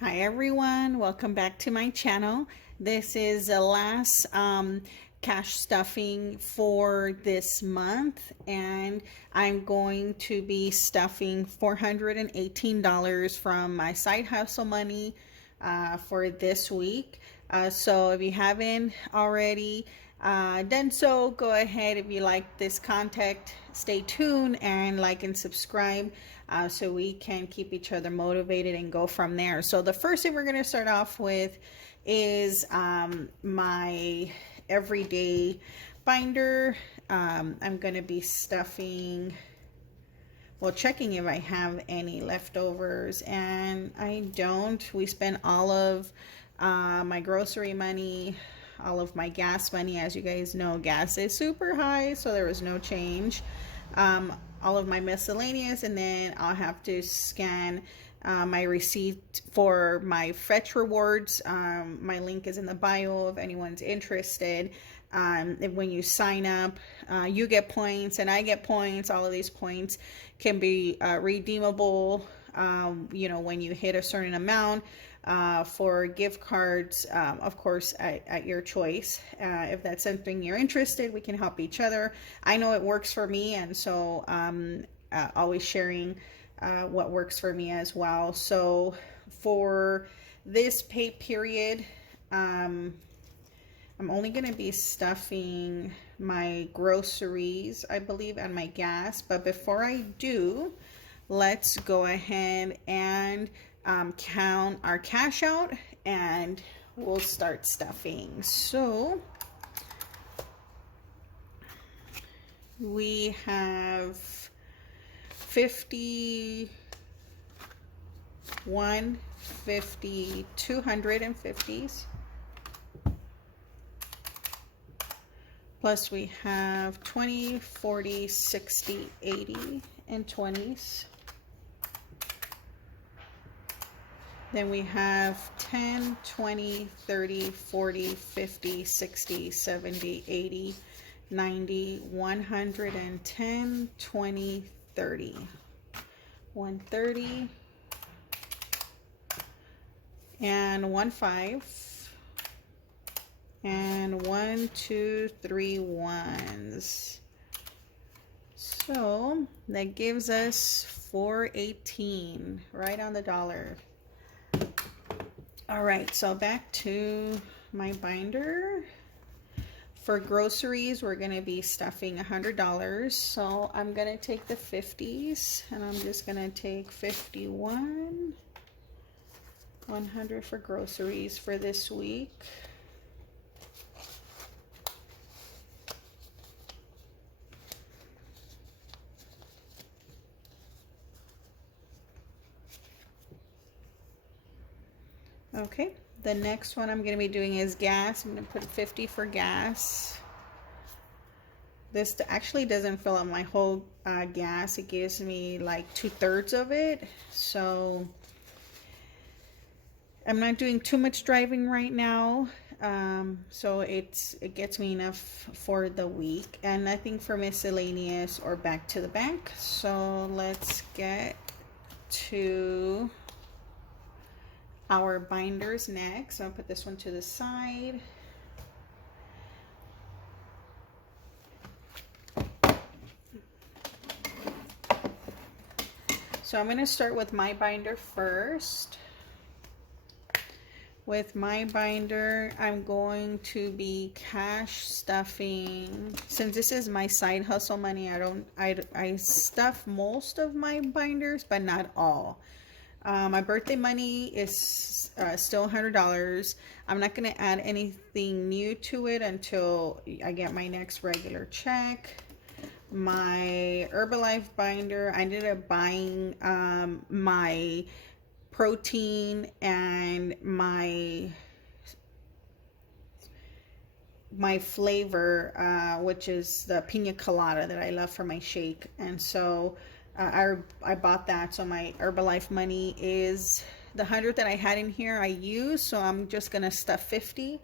Hi everyone, welcome back to my channel. This is the last cash stuffing for this month, and I'm going to be stuffing $418 from my side hustle money for this week. So if you haven't already done so, go ahead. If you like this content, stay tuned and like and subscribe so we can keep each other motivated and go from there. So the first thing we're going to start off with is my everyday binder. I'm going to be stuffing, well, checking if I have any leftovers, and I don't. We spent all of my grocery money, all of my gas money. As you guys know, gas is super high, so there was no change. All of my miscellaneous, and then I'll have to scan my receipt for my Fetch rewards. My link is in the bio if anyone's interested. And when you sign up, you get points and I get points. All of these points can be redeemable, when you hit a certain amount. For gift cards, of course, at your choice. If that's something you're interested, we can help each other. I know it works for me, and so always sharing what works for me as well. So for this pay period, I'm only going to be stuffing my groceries, I believe, and my gas. But before I do, let's go ahead and count our cash out and we'll start stuffing. So we have 50, 150, 250s. Plus we have 20, 40, 60, 80, and 20s. Then we have 10, 20, 30, 40, 50, 60, 70, 80, 90, 110, 20, 30. 130 and 15 and 1, 2, 3 ones. So that gives us 418, right on the dollar. All right, so back to my binder. For groceries, we're going to be stuffing $100. So I'm going to take the 50s, and I'm just going to take 51, 100 for groceries for this week. Okay, the next one I'm going to be doing is gas. I'm going to put 50 for gas. This actually doesn't fill up my whole gas. It gives me like 2/3 of it. So I'm not doing too much driving right now. So it gets me enough for the week, and nothing for miscellaneous or back to the bank. So let's get to our binders next. I'll put this one to the side. So I'm going to start with my binder first. With my binder, I'm going to be cash stuffing. Since this is my side hustle money, I stuff most of my binders, but not all. My birthday money is still $100. I'm not going to add anything new to it until I get my next regular check. My Herbalife binder, I ended up buying my protein and my flavor, which is the pina colada that I love for my shake. And so I bought that. So my Herbalife money is the 100 that I had in here I used. So I'm just gonna stuff 50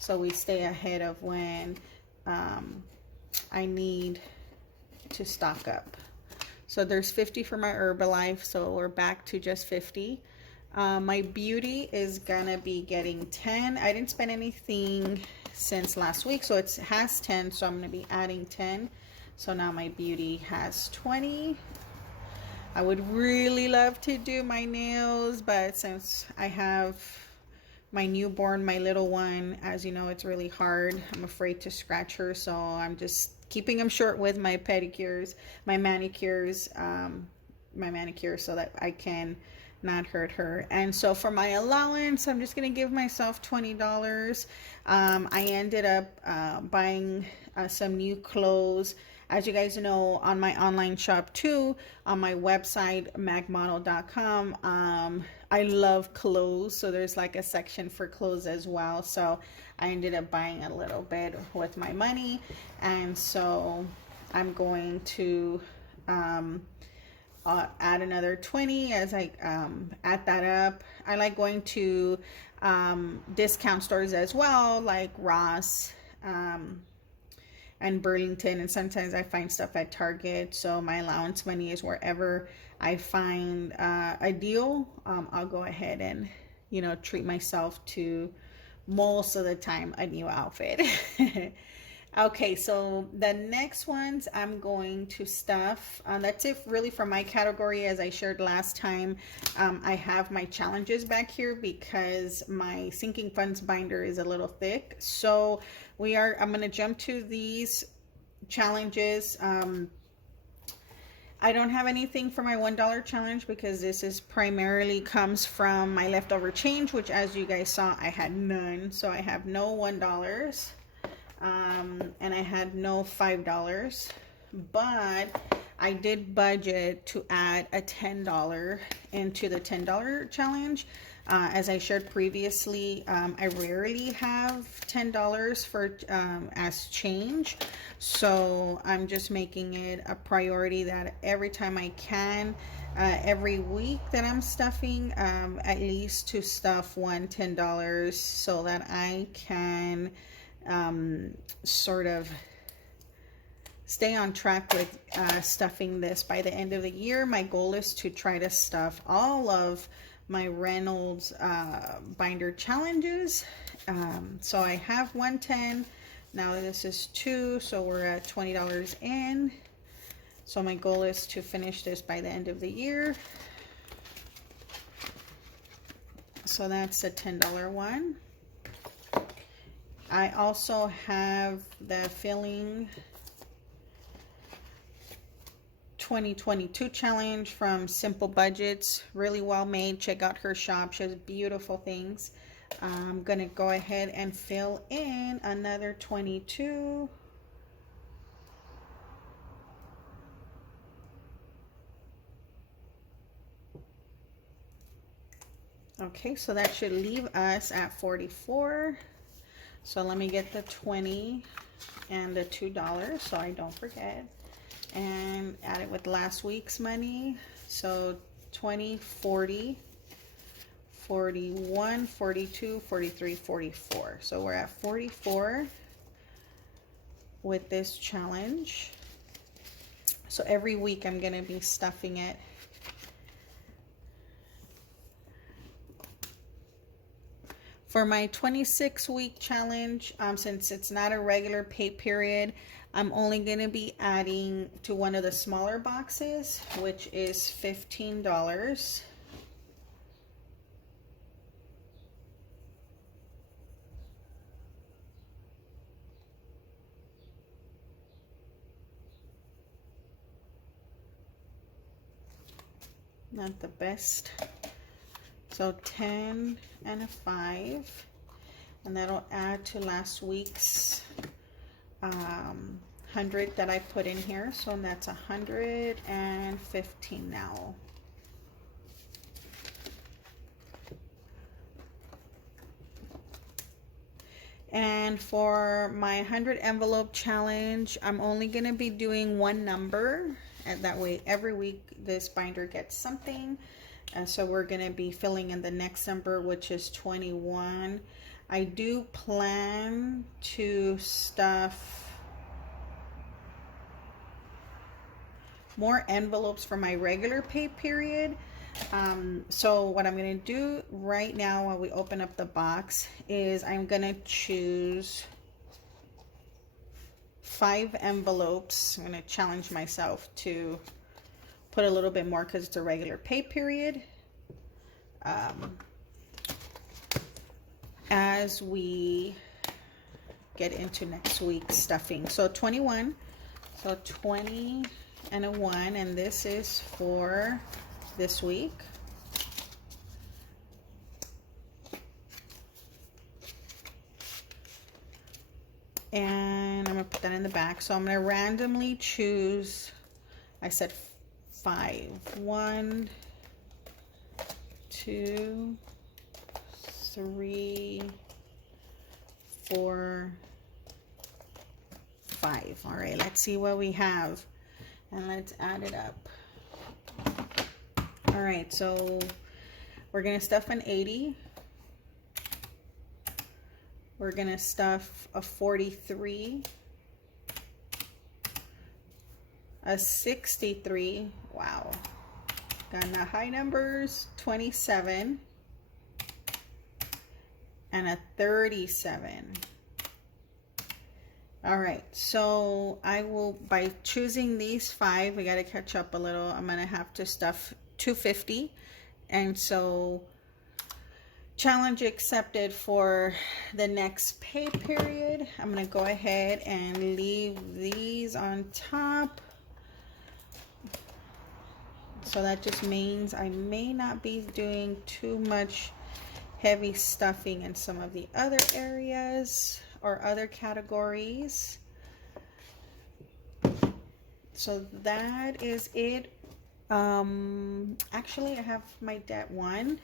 so we stay ahead of when I need to stock up. So there's 50 for my Herbalife, so we're back to just 50. My beauty is gonna be getting 10. I didn't spend anything since last week, so it has 10, so I'm gonna be adding 10. So now my beauty has 20. I would really love to do my nails, but since I have my newborn, my little one, as you know, it's really hard. I'm afraid to scratch her, so I'm just keeping them short with my pedicures, my manicures, so that I can not hurt her. And so for my allowance, I'm just gonna give myself $20. I ended up buying some new clothes. As you guys know, on my online shop too, on my website, magmodel.com, I love clothes. So there's like a section for clothes as well. So I ended up buying a little bit with my money. And so I'm going to add another 20 as I add that up. I like going to discount stores as well, like Ross, and Burlington, and sometimes I find stuff at Target. So my allowance money is wherever I find a deal. I'll go ahead and, you know, treat myself to most of the time a new outfit. Okay, so the next ones I'm going to stuff. That's it really for my category. As I shared last time, I have my challenges back here because my sinking funds binder is a little thick. So I'm going to jump to these challenges. I don't have anything for my $1 challenge because this is primarily comes from my leftover change, which as you guys saw, I had none. So I have no $1. And I had no $5, but I did budget to add a $10 into the $10 challenge. As I shared previously, I rarely have $10 for as change, so I'm just making it a priority that every time I can, every week that I'm stuffing, at least to stuff one $10 so that I can sort of stay on track with stuffing this by the end of the year. My goal is to try to stuff all of my Reynolds binder challenges. So I have 110. Now this is 2, so we're at $20 in. So my goal is to finish this by the end of the year. So that's a $10 one. I also have the Filling 2022 challenge from Simple Budgets. Really well made. Check out her shop. She has beautiful things. I'm going to go ahead and fill in another 22. Okay, so that should leave us at 44. So let me get the 20 and the $2 so I don't forget, and add it with last week's money. So 20, 40, 41, 42, 43, 44. So we're at 44 with this challenge. So every week I'm going to be stuffing it. For my 26-week challenge, since it's not a regular pay period, I'm only going to be adding to one of the smaller boxes, which is $15. Not the best. So 10 and a 5, and that'll add to last week's 100 that I put in here. So that's 115 now. And for my 100 envelope challenge, I'm only going to be doing one number, and that way every week this binder gets something. So we're going to be filling in the next number, which is 21. I do plan to stuff more envelopes for my regular pay period, So what I'm going to do right now while we open up the box is I'm going to choose 5 envelopes. I'm going to challenge myself to put a little bit more because it's a regular pay period. As we get into next week's stuffing. So 21. So 20 and a 1, and this is for this week. And I'm gonna put that in the back. So I'm gonna randomly choose, I said 5. 1, 2, 3, 4, 5. All right, let's see what we have and let's add it up. All right, so we're gonna stuff an 80. We're gonna stuff a 43, a 63. Wow, got the high numbers. 27 and a 37. All right, so I will, by choosing these 5, we got to catch up a little. I'm gonna have to stuff 250, and so challenge accepted for the next pay period. I'm gonna go ahead and leave these on top. So that just means I may not be doing too much heavy stuffing in some of the other areas or other categories. So that is it. Actually, I have my debt one.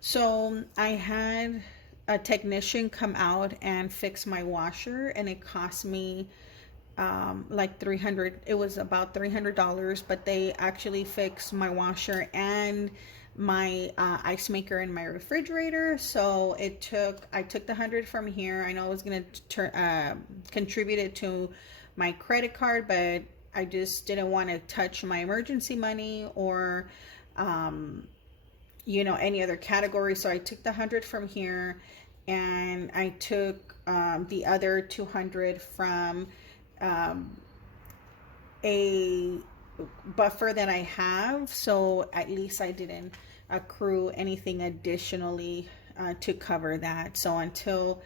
So I had a technician come out and fix my washer, and it cost me like $300. It was about $300, but they actually fixed my washer and my ice maker in my refrigerator. So I took the 100 from here. I know I was gonna contribute it to my credit card, but I just didn't want to touch my emergency money or you know, any other category. So I took the 100 from here, and I took the other 200 from a buffer that I have, so at least I didn't accrue anything additionally to cover that. So until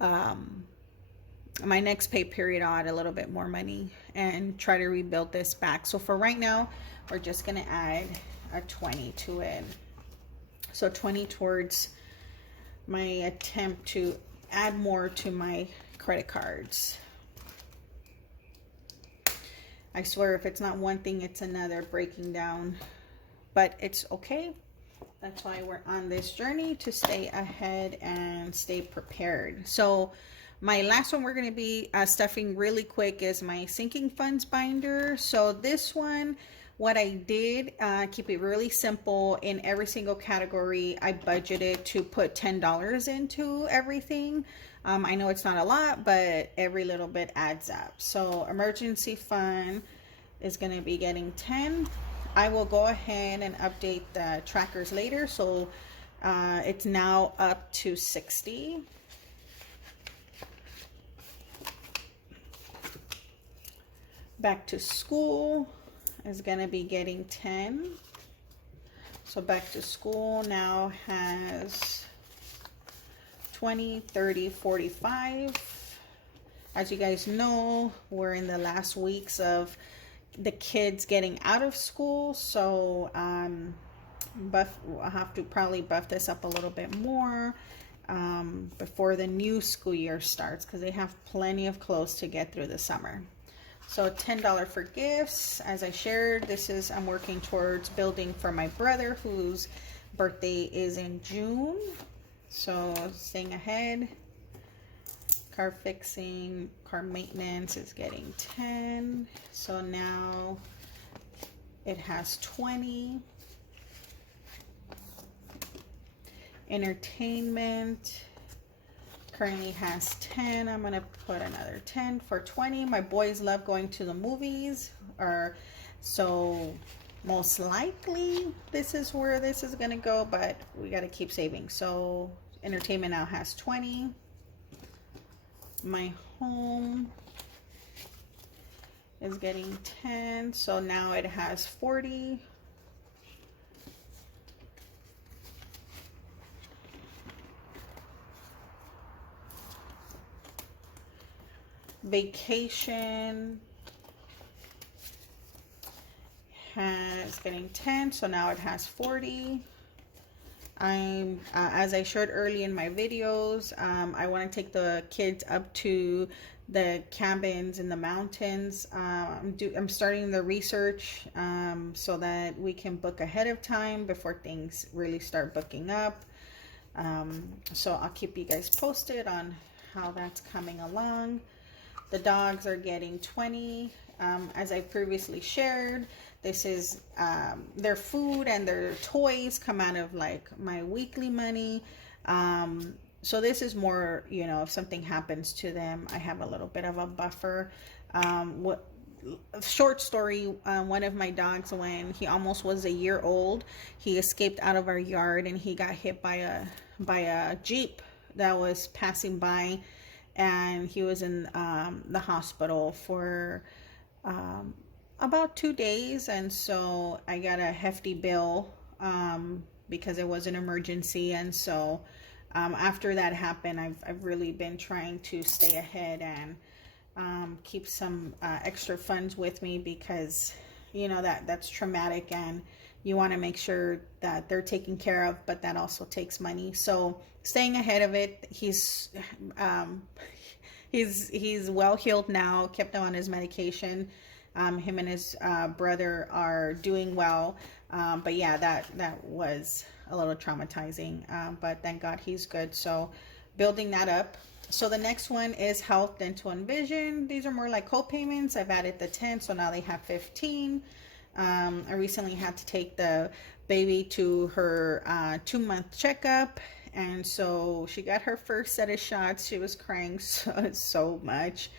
my next pay period, I'll add a little bit more money and try to rebuild this back. So for right now, we're just gonna add a 20 to it. So 20 towards my attempt to add more to my credit cards. I swear, if it's not one thing, it's another, breaking down. But it's okay. That's why we're on this journey, to stay ahead and stay prepared. So my last one we're going to be stuffing really quick is my sinking funds binder. So this one, what I did, keep it really simple. In every single category, I budgeted to put $10 into everything. I know it's not a lot, but every little bit adds up. So emergency fund is going to be getting 10. I will go ahead and update the trackers later. So it's now up to 60. Back to school is going to be getting 10. So back to school now has 20, 30, 45. As you guys know, we're in the last weeks of the kids getting out of school. So I'll have to probably buff this up a little bit more before the new school year starts, because they have plenty of clothes to get through the summer. So $10 for gifts. As I shared, I'm working towards building for my brother, whose birthday is in June. So staying ahead. Car fixing, car maintenance is getting 10. So now it has 20. Entertainment currently has 10. I'm gonna put another 10 for 20. My boys love going to the movies, so Most likely this is where this is gonna go, but we gotta keep saving. So entertainment now has 20. My home is getting 10, so now it has 40. Vacation has getting 10, so now it has 40. I'm as I showed early in my videos, I want to take the kids up to the cabins in the mountains. I'm starting the research so that we can book ahead of time before things really start booking up. So I'll keep you guys posted on how that's coming along. The dogs are getting 20. As I previously shared, this is their food and their toys come out of like my weekly money. So this is more, you know, if something happens to them, I have a little bit of a buffer. Short story, one of my dogs, when he almost was a year old, he escaped out of our yard and he got hit by a Jeep that was passing by, and he was in the hospital for about 2 days. And so I got a hefty bill because it was an emergency. And so after that happened, I've really been trying to stay ahead and keep some extra funds with me, because you know that's traumatic and you want to make sure that they're taken care of, but that also takes money. So staying ahead of it. He's well healed now, kept him on his medication. Him and his brother are doing well, but yeah, that was a little traumatizing, but thank God he's good. So building that up. So the next one is health, dental, and vision. These are more like co-payments. I've added the 10, so now they have 15. I recently had to take the baby to her 2-month checkup, and so she got her first set of shots. She was crying so much.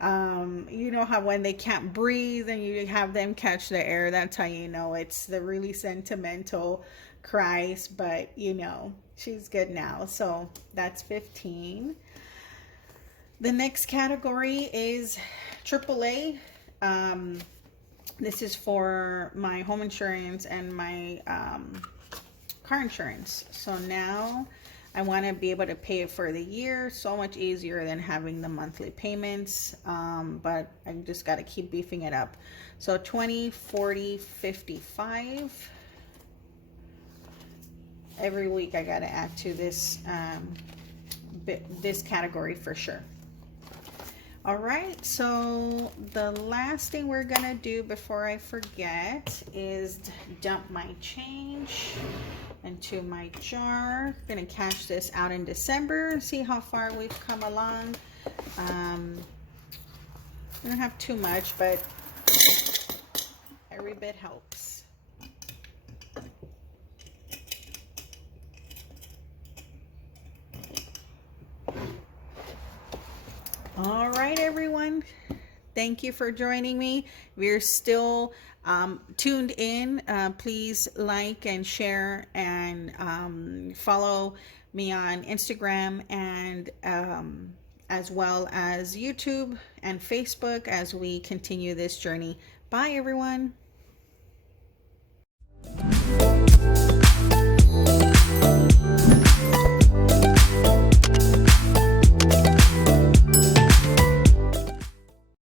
You know how when they can't breathe and you have them catch the air, that's how you know it's the really sentimental cries. But you know, she's good now, so that's 15. The next category is AAA. This is for my home insurance and my car insurance. So now I want to be able to pay it for the year. So much easier than having the monthly payments. But I just got to keep beefing it up. So 20, 40, 55. Every week I got to add to this this category for sure. All right, so the last thing we're gonna do before I forget is dump my change into my jar. Gonna cash this out in December, see how far we've come along. We don't have too much, but every bit helps. All right, everyone. Thank you for joining me. We're still tuned in. Please like and share and follow me on Instagram and as well as YouTube and Facebook as we continue this journey. Bye, everyone.